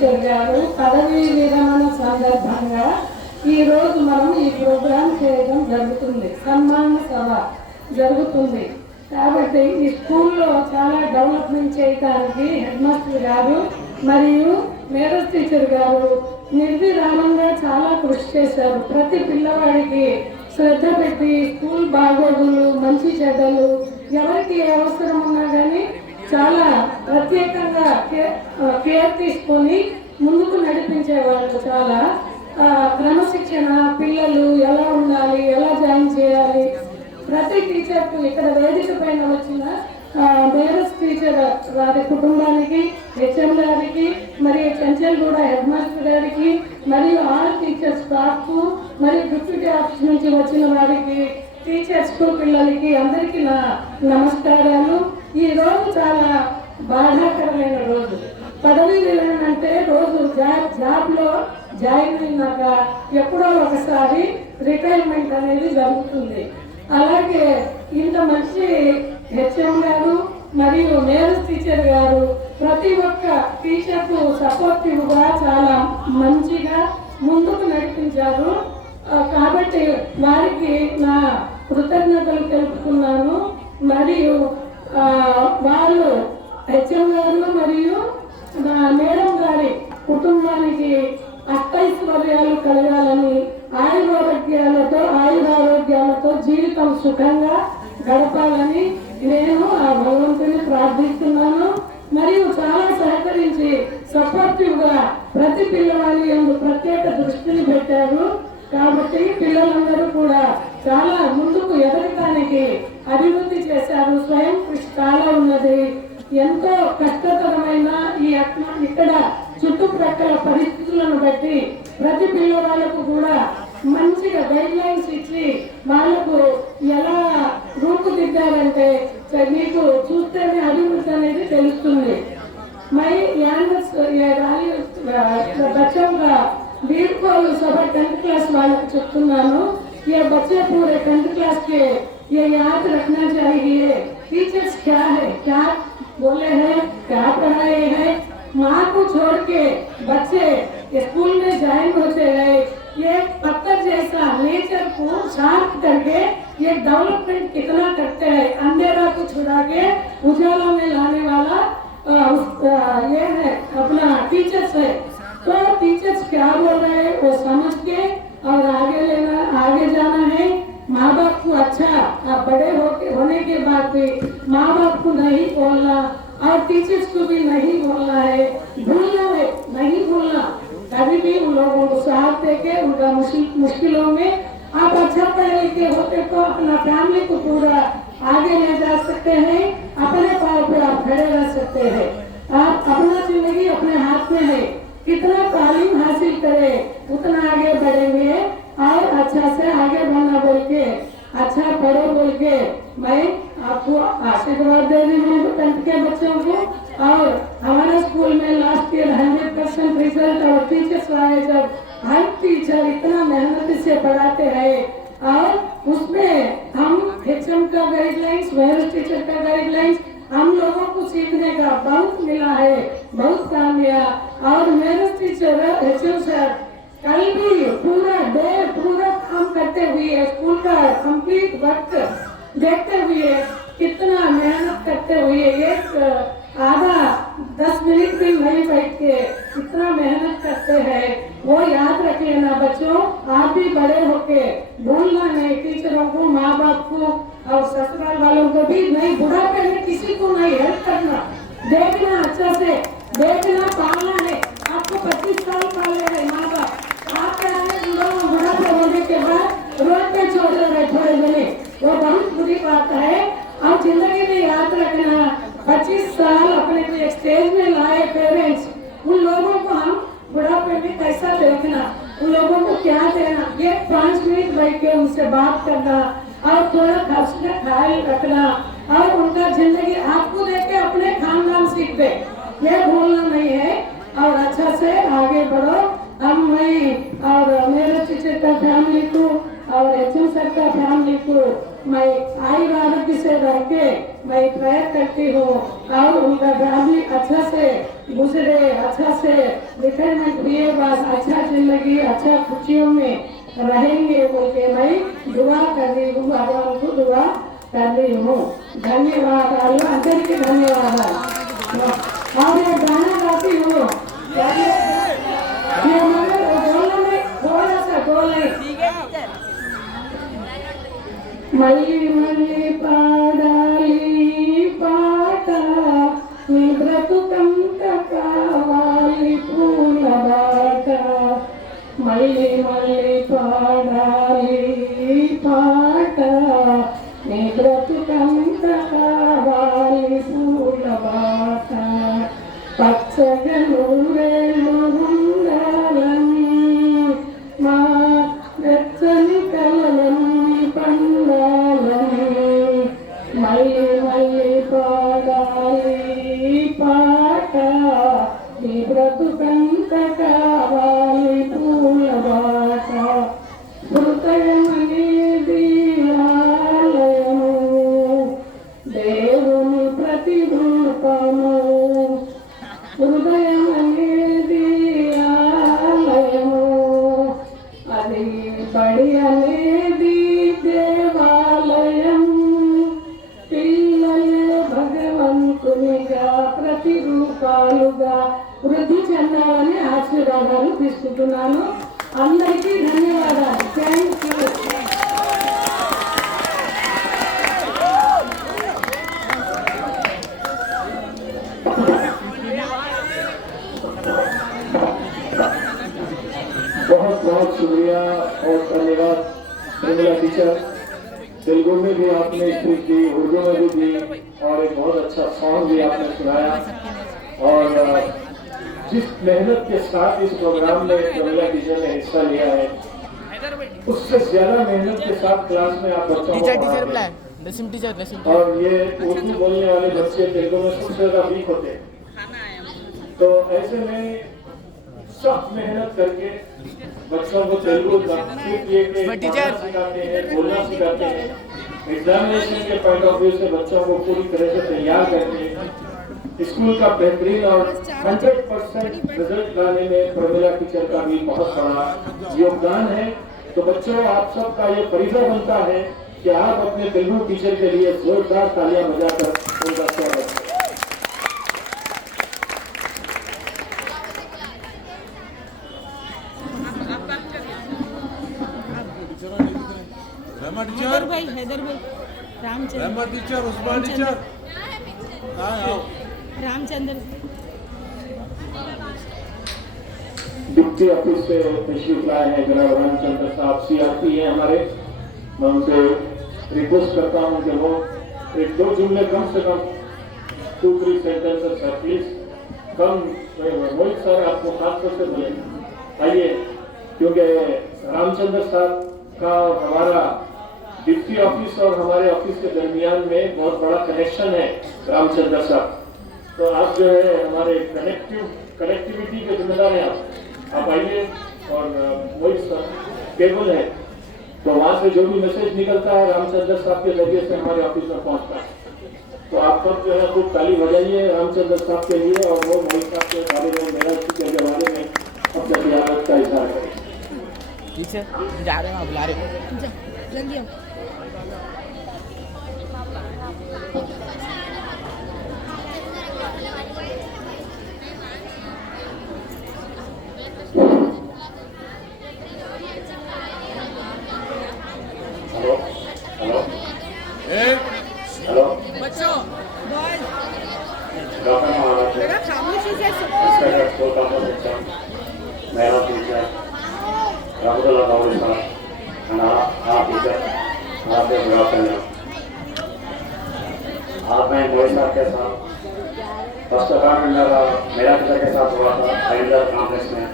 గారు పదవీ విరమణ సందర్భంగా ఈ రోజు మనం ఈ ప్రోగ్రాం చేయడం జరుగుతుంది. సన్మాన సభ జరుగుతుంది కాబట్టి ఈ స్కూల్లో చాలా డెవలప్మెంట్ చేయడానికి హెడ్ మాస్టర్ గారు మరియు మేడస్ టీచర్ గారు నిర్విరామంగా చాలా కృషి చేశారు. ప్రతి పిల్లవాడికి శ్రద్ధ పెట్టి స్కూల్ బాగోగులు మంచి చెడ్డలు ఎవరికి అవసరం ఉన్నా కానీ చాలా ప్రత్యేకంగా కేర్ తీసుకొని ముందుకు నడిపించేవాళ్ళు. చాలా క్రమశిక్షణ, పిల్లలు ఎలా ఉండాలి, ఎలా జాయిన్ చేయాలి, ప్రతి టీచర్కు ఇక్కడ వేదిక పైన వచ్చిన మేడస్ టీచర్ వారి కుటుంబానికి, హెచ్ఎం గారికి, మరియు చెంచల్గూడ హెడ్ మాస్టర్ గారికి, మరియు ఆల్ టీచర్స్ స్టాఫ్ మరియు డిప్యూటీ ఆఫీస్ నుంచి వచ్చిన వారికి, టీచర్స్ పిల్లలకి అందరికీ నా నమస్కారాలు. ఈ రోజు చాలా బాధాకరమైన రోజు. పదవీ విరమణ అంటే రోజు జాబ్లో జాయిన్ అయినాక ఎప్పుడో ఒకసారి రిటైర్మెంట్ అనేది జరుగుతుంది. అలాగే ఇంత మంచి హెచ్ఎం గారు మరియు మేడస్ టీచర్ గారు ప్రతి ఒక్క టీచర్కు సపోర్టివ్గా చాలా మంచిగా ముందుకు నడిపించారు. కాబట్టి వారికి నా కృతజ్ఞతలు తెలుపుకున్నాను. మరియు వాళ్ళు హెచ్ఎం గారు మరియు మేడం గారి కుటుంబానికి అష్టైశ్వర్యాలు కలగాలని, ఆయురారోగ్యాలతో జీవితం సుఖంగా గడపాలని నేను ఆ భగవంతుని ప్రార్థిస్తున్నాను. మరియు చాలా సహకరించి సపోర్టివ్గా ప్రతి పిల్లవాడి యందు ప్రత్యేక దృష్టిని పెట్టారు. కాబట్టి పిల్లలందరూ కూడా చాలా ముందుకు ఎదగటానికి అభివృద్ధి చేశారు. స్వయం కృషి చాలా ఉన్నది. ఎంతో కష్టతరమైన ఇక్కడ చుట్టుప్రక్కల పరిస్థితులను బట్టి ప్రతి పిల్లవాళ్ళకు కూడా మంచిగా గైడ్ లైన్స్ ఇచ్చి వాళ్ళకు ఎలా రూపుదిద్దారంటే మీకు చూస్తేనే అభివృద్ధి అనేది తెలుస్తుంది. మై बच्चों का वीर को सब 10th क्लास वालों को చెప్తున్నాను. ये बच्चे पूरे 10th क्लास के ये याद रखना चाहिए टीचर्स क्या है, क्या बोले हैं, क्या पढ़ाए हैं. माँ को छोड़ के बच्चे स्कूल में ज्वाइन होते हैं. ये पत्थर जैसा नेचर को शार्प करके ये डेवलपमेंट कितना करते हैं. अंधेरा को छुड़ा के उजाला में लाने वाला ये है अपना टीचर्स है. तो टीचर्स क्या बोल रहे हैं वो समझ के और आगे जाना है. माँ बाप को अच्छा बड़े होने के बाद भी माँ बाप को नहीं बोलना और टीचर्स को भी नहीं बोलना है. भूलना है, नहीं भूलना. कभी भी उन लोगों को साथ देके उनका मुश्किलों में आप अच्छा पढ़े लिखे होते तो अपना फैमिली को पूरा आगे ले जा सकते हैं. अपने पाँव पे आप खड़े रह सकते हैं. आप अपना जिंदगी अपने हाथ में है. कितना तालीम हासिल करे उतना आगे बढ़ेंगे और अच्छा से आगे बढ़ना बोल के अच्छा पढ़ो बोल के मैं आपको आशीर्वाद दे रही हूँ 10th के बच्चों को. और हमारे स्कूल में लास्ट ईयर 100% रिजल्ट और टीचर्स आए. जब हर टीचर इतना मेहनत से पढ़ाते हैं और उसमें हम एचएम का गाइडलाइंस, मेडस टीचर का गाइडलाइंस हम लोगों को सीखने का बहुत मिला है, बहुत काम किया. और मेडस टीचर एचएम सर कल भी पूरा डे पूरा काम करते हुए स्कूल का कंप्लीट वक्त देखते हुए कितना मेहनत करते हुए एक आधा 10 मिनट भी नहीं बैठ के इतना मेहनत करते हैं. वो याद रख लेना बच्चों. आप भी बड़े होके भूलना नहीं. टीचरों को, माँ बाप को और ससुराल वालों को भी नहीं. बुढ़ापे में किसी को नहीं हेल्प करना. देखना अच्छा से देखना, पालना है. आपको 25 साल पाले है माँ बाप. आप बुढ़ापे होने के बाद रोड पे छोड़ रहे थोड़े बने. वो बहुत बुरी बात है. और जिंदगी में याद रखना 25 साल अपने को एक स्टेज में लाए पेरेंट्स. उन लोगों को हम बुढ़ापे में कैसा देखना, उन लोगों को क्या देना. ये 5 मिनट बैठ के उनसे बात करना और थोड़ा खर्च का ख्याल रखना और उनका जिंदगी आपको देख के अपने खानदान सीख दे. ये भूलना नहीं है. और अच्छा से आगे बढ़ो. हम मैं और मेरे टीचर का फैमिली को और एचएम सर का फैमिली को मैं आयुर्वेद से रह के मैं प्रेयर करती हूँ. और उनका फैमिली अच्छा से गुजरे, अच्छा से रिटायरमेंट हुए, बस अच्छा जिंदगी अच्छा खुशियों में रहेंगे बोल के मैं दुआ कर रही हूँ, भगवान को दुआ कर रही हूँ। धन्यवाद अंदर के धन्यवाद। और ये गाना गाती हूँ ये मगर बोलने में थोड़ा सा बोले మళ్ళీ మళ్ళీ పాడాలి పాట నీ బ్రతుకంత కావాలి పూల బాట మళ్ళీ మళ్ళీ పాడాలి పాట నీ బ్రతుకంత కావాలి పూల బాట పచ్చగా నూరేళ్ళు ఉండాలని మా వెచ్చని కలలని పండాలని మళ్ళీ మళ్ళీ పాడాలి పాట నీ బ్రతుకంత కావాలి పూల బాట హృదయం అనేది ఆలయము దేవుని ప్రతిరూపము హృదయం అనేది ఆలయము అది బడి అనేది దేవాలయం పిల్లలే భగవంతునిగా ప్రతిరూపాలుగా వృద్ధి చెందాలని ఆశీర్వాదాలు తీసుకుంటున్నాను. అందరికీ ధన్యవాదాలు. Thank you. बहुत बहुत शुक्रिया और धन्यवाद प्रेमिला टीचर। तेलुगु में भी आपने स्पीच दी, उर्दू में भी दी और एक बहुत अच्छा सॉन्ग भी आपने सुनाया। और जिस मेहनत के साथ इस प्रोग्राम में प्रेमिला टीचर ने हिस्सा लिया है उससे ज्यादा मेहनत के साथ क्लास में आप बच्चों को पढ़ाते हैं। और ये उर्दू बोलने वाले बच्चे तेलुगु में सबसे ज्यादा वीक होते हैं, तो ऐसे में सख्त मेहनत करके बच्चों को तेलुगु सिखाते हैं, बोलना सिखाते हैं। एग्जामिनेशन के पॉइंट ऑफ व्यू से बच्चों को पूरी तरह से तैयार करते हैं। स्कूल का बेहतरीन और 100% रिजल्ट लाने में प्रेमिला टीचर का भी बहुत बड़ा योगदान है। तो बच्चों, आप सबका ये फरीजा बनता है कि आप अपने तेलुगु टीचर के लिए जोरदार तालियां बजाकर उनका स्वागत करें। हैदर भाई Ramchandra teacher Usman teacher Ramchandra deputy office से तशरीफ लाए हैं जनाब रामचंद्र साहब, सीआरपी है हमारे। मैं उनसे रिक्वेस्ट करता हूं कि वो एक दो जुमले कम से कम 2-3 सेंटेंसेस है प्लीज कम। मोहित सर आपको खासतौर से बोले आइए, क्योंकि रामचंद्र साहब का हमारा डिप्टी ऑफिस और हमारे ऑफिस के दरमियान में बहुत बड़ा कनेक्शन है रामचंद्र साहब। तो आप जो है हमारे कनेक्टिविटी के जिम्मेदार हैं आप आइए। और मोहित सर केबल है, तो वहाँ से जो भी मैसेज निकलता है रामचंद्र साहब के जरिए से हमारे ऑफिस में पहुँचता है। तो आप सब जो है खूब ताली बजाइए रामचंद्र साहब के लिए, और वो मोहित साहब के बारे में मेहनत के बारे में अपने प्यार का इजहार करें। टीचर जा रहे हैं, आप बुला रहे हैं, जल्दी आओ। हेलो हेलो हेलो बच्चों बॉयज डॉक्टर महाराज बेटा खामोशी से इंस्पेक्टर स्कूल का प्रोफेसर मेरा teacher rahmatullah Maulid Sahab and our teacher, आपके गुड आफ्टरनून। आज मैं मोहित साहब के साथ फर्स्ट अपार्टमेंट मेरा टीचर के साथ हुआ था हरिंदर कॉम्प्लेक्स में।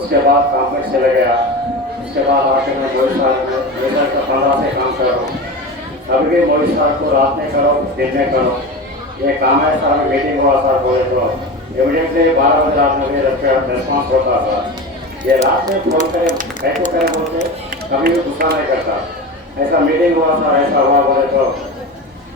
उसके बाद कॉम्प्लेक्स चले गया, उसके बाद आके मैं मोहित साहब का 15 से काम कर रहा हूँ। कभी भी मोहित साहब को रात में करो दिन में करो, ये काम है साहब। मीटिंग हुआ साहब बोले तो इमीडिएटली 12 बजे रात में रेस्पॉन्स होता था। ये रात में फोन करें बैठो करें बोलते, कभी भी गुस्सा नहीं करता। ऐसा मीटिंग हुआ था, ऐसा हुआ बोले तो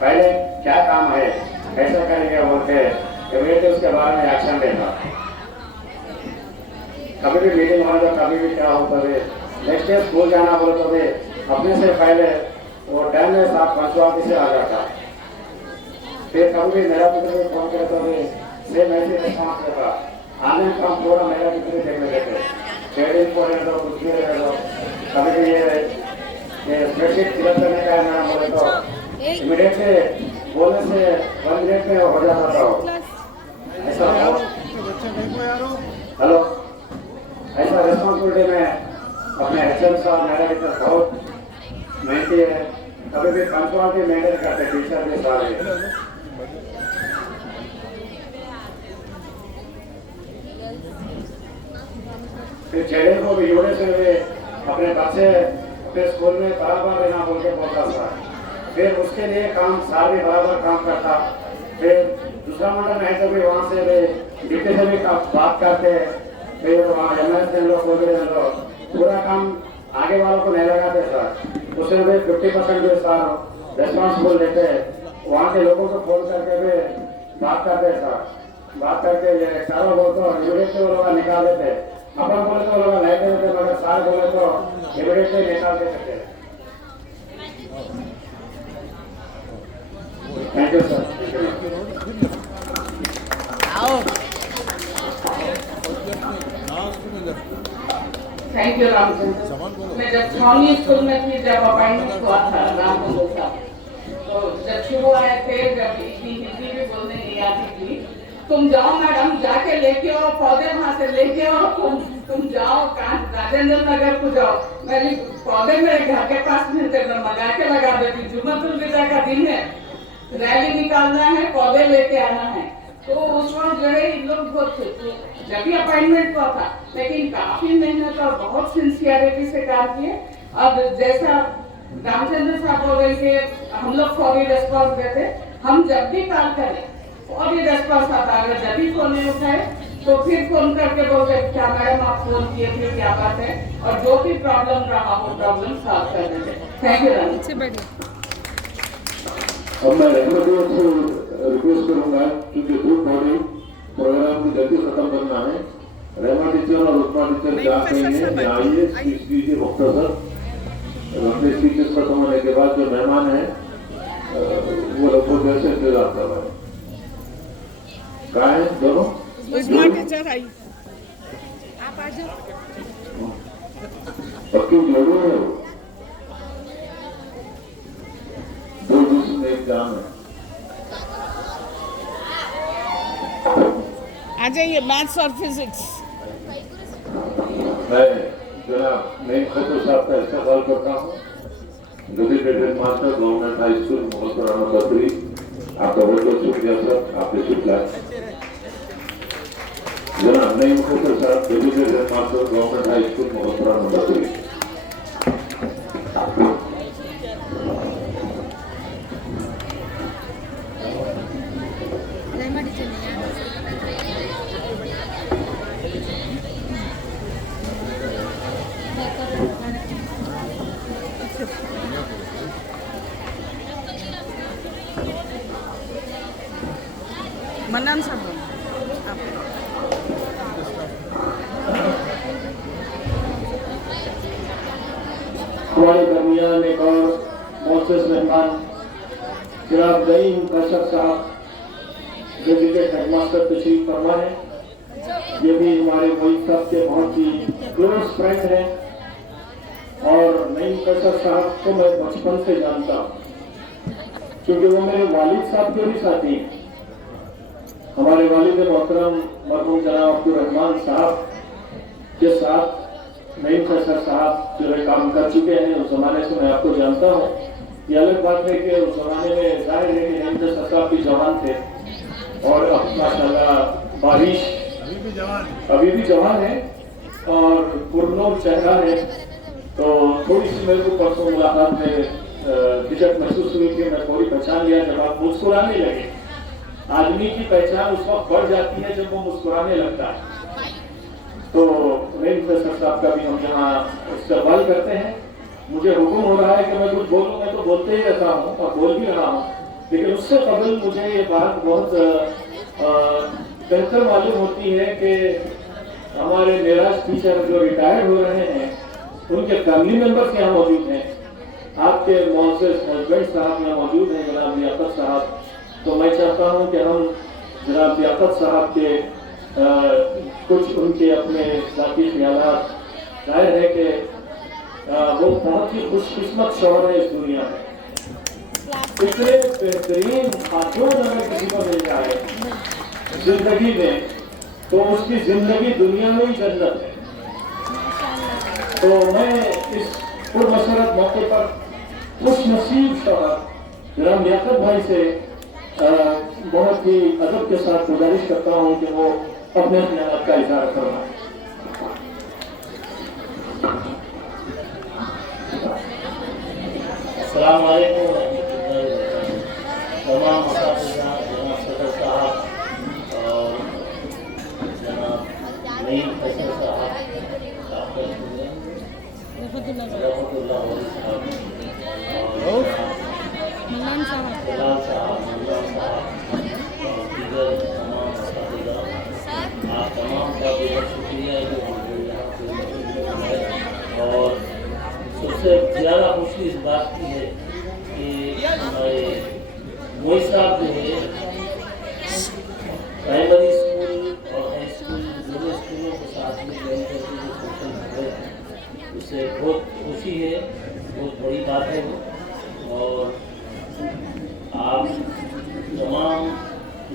पहले क्या काम है ऐसा करेंगे बोलते इमीडिएटली उसके बारे में एक्शन लेना। कभी भी मीटिंग हो तो कभी भी क्या होता है, नेक्स्ट डे स्कूल जाना बोले तो भी अपने से पहले वो टाइम में साथ पंचवाती से आ जाता। फिर कभी भी मेरा पुत्र भी फोन करे तो भी सेम ऐसे रिस्पॉन्स देता। आने का पूरा मेरा पुत्र देखने देते, ट्रेडिंग को रहे तो कुछ भी रहे तो कभी भी ये स्प्रेडशीट फिलअप करने का है मेरा बोले तो इमीडिएट से बोलने से 1 मिनट में हो जाता था। ऐसा हेलो ऐसा रिस्पॉन्सिबिलिटी में अपने एचएम साहब मेरा भी बहुत मेहनती है, कभी भी पंचवालिटी मेंटेन करते टीचर भी सारे। फिर चैलेंज को भी जोड़े से हुए अपने बच्चे अपने स्कूल में बराबर रहना बोल के बोलता था। फिर उसके लिए काम सारे बराबर काम करता। फिर दूसरा मंडल नहीं तो भी वहाँ से भी डिप्टी से भी बात करते। फिर वहाँ एमएस लोग पूरा काम आगे वालों को नहीं लगाते सर, उसमें भी 50% भी सर रेस्पॉन्सिबल लेते। वहाँ के लोगों को फोन करके भी बात करते सर, बात करके ये सारा बोल तो इमीडिएटली वो लोग निकाल देते। अपन बोले तो लोग नहीं देते मगर सारे बोले तो इमीडिएटली निकाल देते। Thank you sir. Thank you Ramchandra. मैं जब छावनी स्कूल में थी, जब अपॉइंटमेंट हुआ था रामचंद्र का, तो जब शुरू आए थे, जब इतनी हिंदी भी बोलने नहीं आती थी, तुम जाओ मैडम जाके लेके आओ पौधे, वहां से लेके आओ, तुम जाओ राजेंद्र नगर को जाओ, मेरे पौधे मेरे घर के पास मिलते, मैं मंगा के लगा देती। जुम्मतुल विदा का दिन है, रैली निकालना है, पौधे लेके आना है, तो उस वक्त जो है इन लोग बहुत जब भी अपॉइंटमेंट हुआ था, लेकिन काफी मेहनत और बहुत सिंसियरिटी से काम किए। अब जैसा रामचंद्र साहब बोल रहे थे, हम लोग फौरी रेस्पॉन्स देते, हम जब भी कॉल करें फौरी रेस्पॉन्स आता। अगर जब भी फोन नहीं उठाए तो फिर फोन करके बोलते क्या मैडम आप फोन किए थे, क्या बात है, और जो भी प्रॉब्लम रहा वो प्रॉब्लम सॉल्व कर देते। Thank you Ram. अब मैं रहमतुल्लाह को रिक्वेस्ट करूंगा क्योंकि ग्रुप बॉडी प्रोग्राम की जल्दी खत्म करना है। रहमा टीचर और उस्मा टीचर जा रहे हैं, आइए स्पीच दीजिए वक्ता सर। अपने स्पीचेस खत्म होने के बाद जो मेहमान है वो लगभग देर से इंतजार कर रहे हैं। कहाँ है दोनों? टीचर आई, आप आ जाओ। पक्की जोड़ो है वो, 2 दूसरे में एग्जाम है। आ जाइए, मैथ्स और फिजिक्स। मैं जनाब नईम खतर साहब का इस्तेमाल करता हूँ, dedicated master government high school मोहल्ला नंबर 3। आपका बहुत बहुत शुक्रिया सर, आपने शुक्रिया। जनाब नईम खतर साहब, dedicated master government high school मोहल्ला नंबर 3। मन्नान साहब बोलो। हमारे दरमियान एक और मोसेस मेहमान जनाब नईम कशर साहब, डेडिकेटेड हेडमास्टर तशरीफ फरमा है। ये भी हमारे मोहित साहब के बहुत ही क्लोज फ्रेंड हैं और नईम कशर साहब को मैं बचपन से जानता हूँ क्योंकि वो मेरे वालिद साहब के भी साथी हैं। हमारे वालिद मोहतरम मरहूम जनाब अब्दुल रहमान साहब के साथ नईम कशर साहब जो है काम कर चुके हैं। उस जमाने से मैं आपको जानता हूँ। ये अलग बात है कि उस जमाने में जाहिर है कि नईम कशर साहब भी जवान थे और अब माशाल्लाह बारिश अभी भी जवान है और पुरनूर चेहरा है। तो थोड़ी सी मेरे को परसों मुलाकात में झिझक महसूस हुई कि मैं थोड़ी पहचान लिया जब आप मुस्कुराने लगे। आदमी की पहचान उस वक्त बढ़ जाती है जब वो मुस्कुराने लगता है। तो नईम कशर साहब का भी हम यहाँ इस्तेमाल करते हैं। मुझे हुक्म हो रहा है कि मैं कुछ बोलूँ, मैं तो बोलते ही रहता हूँ और बोल भी रहा हूँ, लेकिन उससे कबल मुझे ये बात बहुत बेहतर मालूम होती है कि हमारे मेराज टीचर जो रिटायर्ड हो रहे हैं उनके फैमिली मेंबर्स यहाँ मौजूद हैं। आपके मोअज़्ज़ज़ हस्बैंड साहब यहाँ मौजूद हैं, जनाब लियाकत साहब। तो मैं चाहता हूँ कि हम जनाब लियाकत साहब के कुछ उनके अपने ज़ाती ख्यालात, जाहिर है कि वो बहुत ही खुशकिस्मत शौहर है इस दुनिया में। इतने बेहतरीन खातून अगर किसी को मिल जाए जिंदगी में तो उसकी जिंदगी दुनिया में ही जन्नत है। तो मैं इस पुरमसरत मौके पर खुश नसीब शौहर जनाब लियाकत भाई से बहुत ही अदब के साथ गुजारिश करता हूँ कि वो अपने ख्यालात का इज़हार करना। अस्सलाम वालेकुम तमाम मुसाफिर जनाब सदर साहब और जनाब नईम फैसल साहब, रहमतुल्लाह वली साहब और मलान साहब, जलाल साहब, मुल्ला साहब और दीगर तमाम मुसाफिर, आप तमाम का बहुत शुक्रिया है जो हमें यहाँ पे मौजूद है। और सबसे ज़्यादा खुशी इस बात की है कि हमारे मोई साहब जो है प्राइमरी स्कूल और हाई स्कूल दोनों स्कूलों के साथ में ज्वाइन करके जो फंक्शन हो रहे हैं उससे बहुत खुशी है, बहुत बड़ी बात है वो। और आप तमाम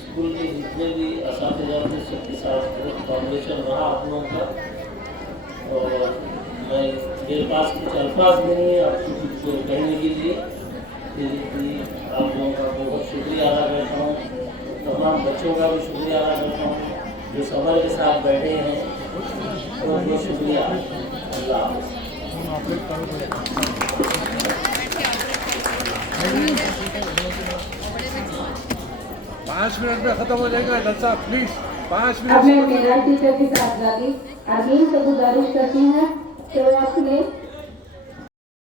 स्कूल के जितने भी असातिज़ा थे सबके साथ बहुत कॉम्बिनेशन रहा आप लोगों का। और मैं मेरे पास कुछ अल्फाज नहीं है आपको कहने के लिए, फिर आप लोगों का बहुत शुक्रिया अदा करता हूँ। तमाम बच्चों का भी शुक्रिया अदा करता हूँ जो सबर के साथ बैठे हैं, बहुत बहुत शुक्रिया। अल्लाह हाफ़िज़। 5 मिनट में खत्म हो जाएगा जलसा, प्लीज 5 अब मैं मिनट। मेरा टीचर की साथ जाती अरमीन से गुजारिश करती हूँ कि वो अपने